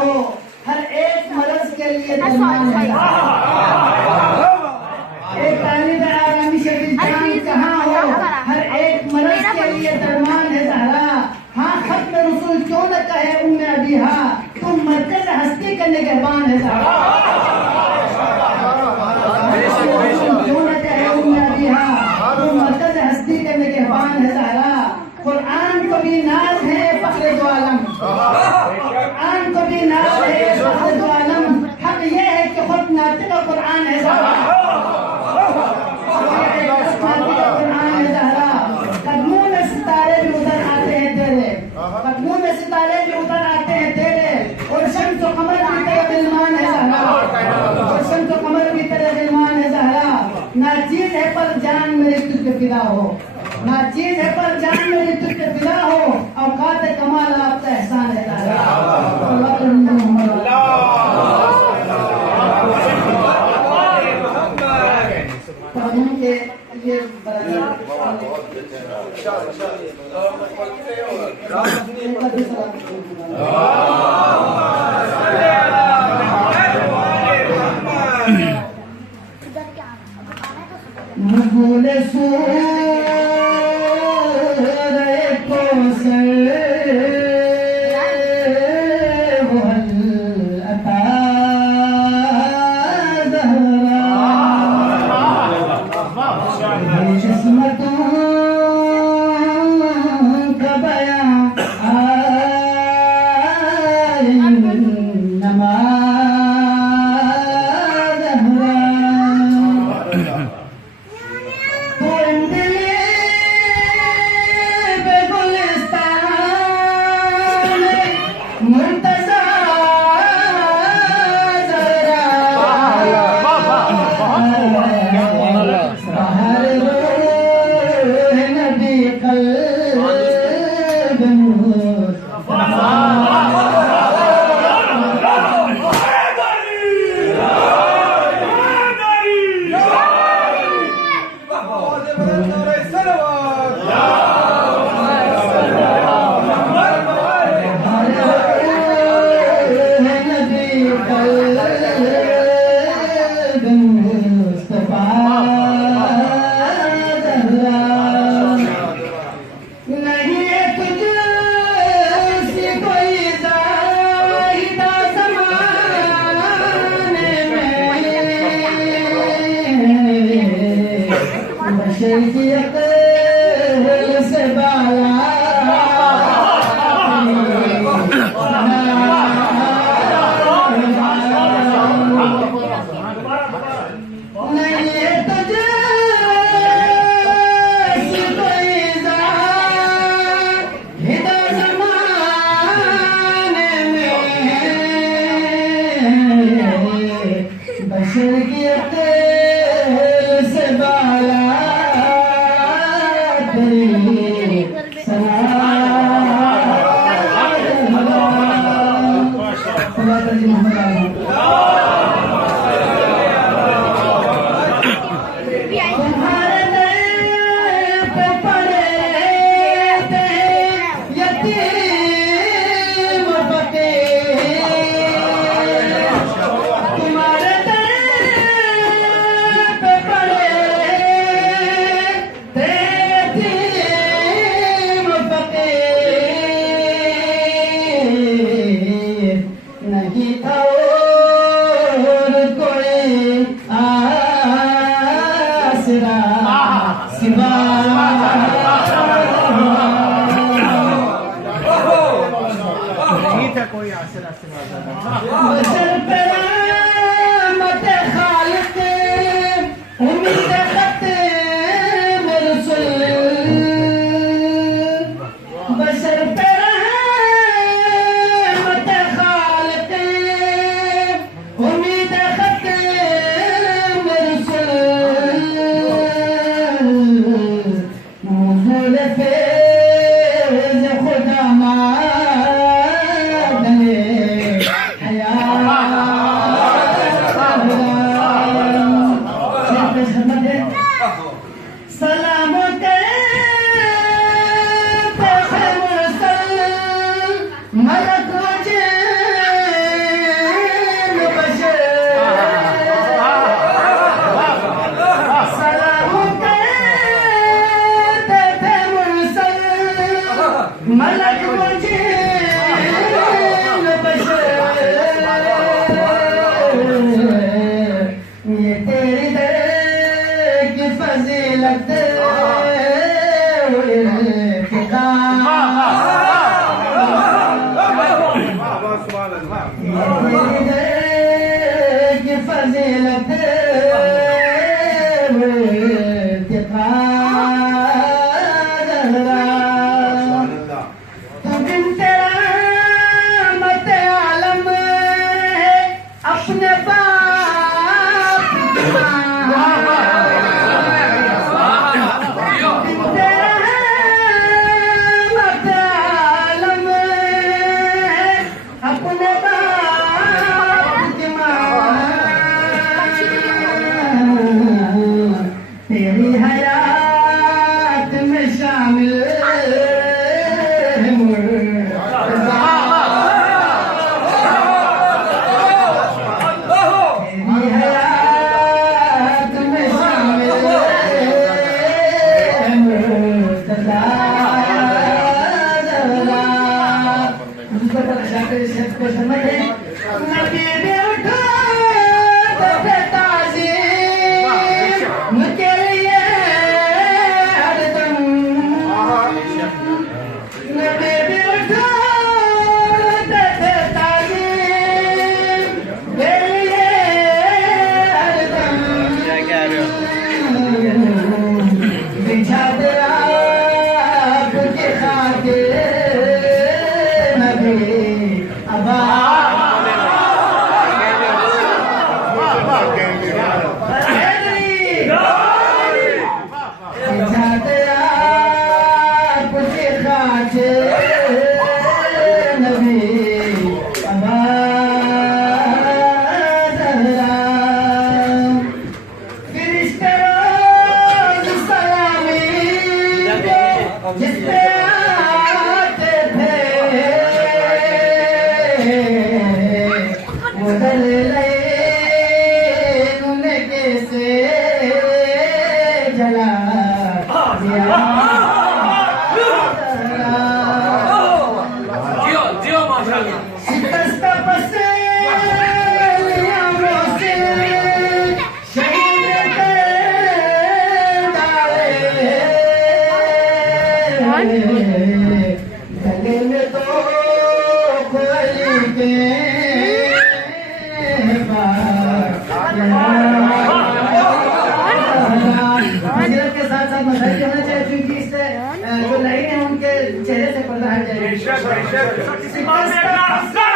हो, हर एक मर्ज के लिए दरमान है ज़हरा। एक तालिब आलमी शरीफ जान कहाँ हो, हर एक मर्ज के लिए दरमान है ज़हरा। हाँ खत्म रसूल क्यों न कहे अलीहा, तुम मरकज हस्ती के निगहबान है ज़हरा। क्यों न कहे अलीहा, तुम मरकज हस्ती के निगहबान है ज़हरा। कुरान को भी नाज है फख्र दो आलम, कुरान को भी नाज है फख्र दो आलम। हक ये है कि खुद नातिक कुरान है ज़हरा, कुरान है ज़हरा। कदमों में सितारे भी उतर आते हैं तेरे, कदमों में सितारे भी उतर आते हैं तेरे। और शम्स और कमर भी तेरे गिलमान है ज़हरा, और शम्स और कमर भी तेरे गिलमान है ज़हरा। नाचीज है पर जान मेरी तुझ पे फिदा हो, नाचीज है पर जान मेरी तुझ पे फिदा हो। औकात कमाल आपका एहसान है की फजीलत शक्